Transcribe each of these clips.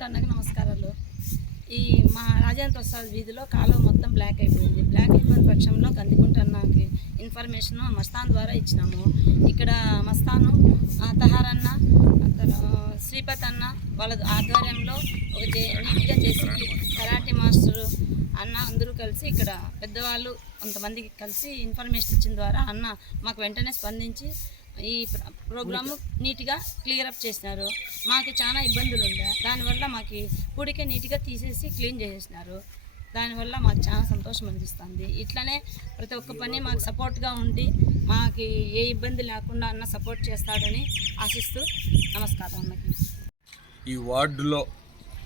కందికుంట అన్నకి నమస్కారాలు. ఈ మా రాజేంద్ర ప్రసాద్ వీధిలో కాలువ మొత్తం బ్లాక్ అయిపోయింది. బ్లాక్ అయిపోయిన పక్షంలో కందికుంట అన్నకి ఇన్ఫర్మేషన్ మస్తాన్ ద్వారా ఇచ్చినాము. ఇక్కడ మస్తాను తహారన్న శ్రీపత్ అన్న వాళ్ళ ఆధ్వర్యంలో ఒక జే నీట్గా చేసి కరాటే మాస్టరు అన్న అందరూ కలిసి ఇక్కడ పెద్దవాళ్ళు కొంతమందికి కలిసి ఇన్ఫర్మేషన్ ఇచ్చిన ద్వారా అన్న మాకు వెంటనే స్పందించి ఈ ప్ర- ప్రోగ్రాము నీట్గా క్లియర్ అప్ చేసినారు. మాకు చాలా ఇబ్బందులు ఉండే. దానివల్ల మాకు పూడికే నీట్గా తీసేసి క్లీన్ చేసేసినారు. దానివల్ల మాకు చాలా సంతోషం అనిపిస్తుంది. ఇట్లనే ప్రతి ఒక్క పని మాకు సపోర్ట్గా ఉండి మాకు ఏ ఇబ్బంది లేకుండా అన్న సపోర్ట్ చేస్తాడని ఆశిస్తూ నమస్కారం అన్నకి. ఈ వార్డులో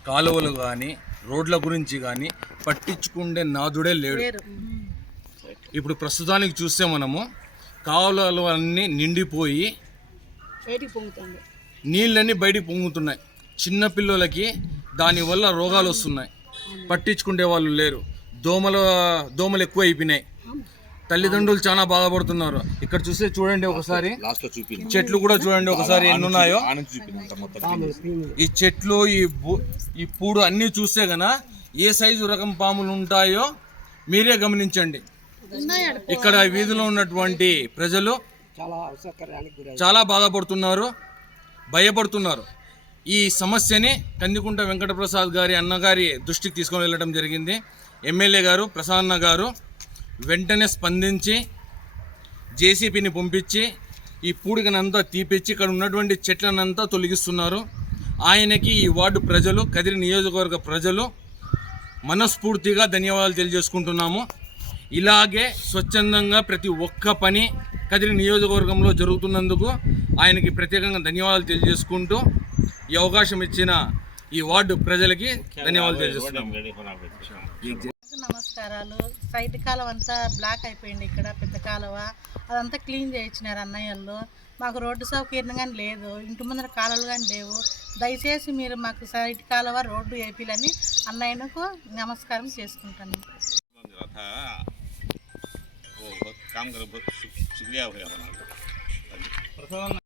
కాలువలు కానీ రోడ్ల గురించి కానీ పట్టించుకుండే నాదుడే లేడు. ఇప్పుడు ప్రస్తుతానికి చూస్తే మనము కాలువలు అన్నీ నిండిపోయి బయటికి పొంగుతుంది. నీళ్ళన్నీ బయటికి పొంగుతున్నాయి. చిన్న పిల్లలకి దానివల్ల రోగాలు వస్తున్నాయి. పట్టించుకునే వాళ్ళు లేరు. దోమల దోమలు ఎక్కువ అయిపోయినాయి తల్లిదండ్రులు చాలా బాధపడుతున్నారు. ఇక్కడ చూస్తే చూడండి ఒకసారి. చెట్లు కూడా చూడండి ఒకసారి ఎన్ని ఉన్నాయో ఈ చెట్లు ఈ ఈ పూడు అన్నీ చూస్తే గన ఏ సైజు రకం పాములు ఉంటాయో మీరే గమనించండి. ఇక్కడ వీధిలో ఉన్నటువంటి ప్రజలు చాలా బాధపడుతున్నారు భయపడుతున్నారు. ఈ సమస్యని కందికుంట వెంకటప్రసాద్ గారి అన్నగారి దృష్టికి తీసుకొని వెళ్ళడం జరిగింది. ఎమ్మెల్యే గారు ప్రసన్న గారు వెంటనే స్పందించి జేసీపీని పంపించి ఈ పూడికనంతా తీపిచ్చి ఇక్కడ ఉన్నటువంటి చెట్లనంతా తొలగిస్తున్నారు. ఆయనకి ఈ వార్డు ప్రజలు కదిరి నియోజకవర్గ ప్రజలు మనస్ఫూర్తిగా ధన్యవాదాలు తెలియజేసుకుంటున్నాము. ఇలాగే స్వచ్ఛందంగా ప్రతి ఒక్క పని కదిరి నియోజకవర్గంలో జరుగుతున్నందుకు ఆయనకి ప్రత్యేకంగా ధన్యవాదాలు తెలియజేసుకుంటూ ఈ అవకాశం ఇచ్చిన ఈ వార్డు ప్రజలకి ధన్యవాదాలు తెలియజేస్తున్నాం. నమస్కారాలు. సైట్ కాలం అంతా బ్లాక్ అయిపోయింది ఇక్కడ పెద్ద కాలువ. అదంతా క్లీన్ చేయించినారు అన్నయ్యలు. మాకు రోడ్డు సౌకర్యం కానీ లేదు. ఇంటి ముందర కాలువలు కానీ లేవు. దయచేసి మీరు మాకు సైట్ కాలువ రోడ్డు ఏపీలని అన్నయ్యకు నమస్కారం చేసుకుంటాను. काम कर बहुत शुक्रिया हुआ हमारा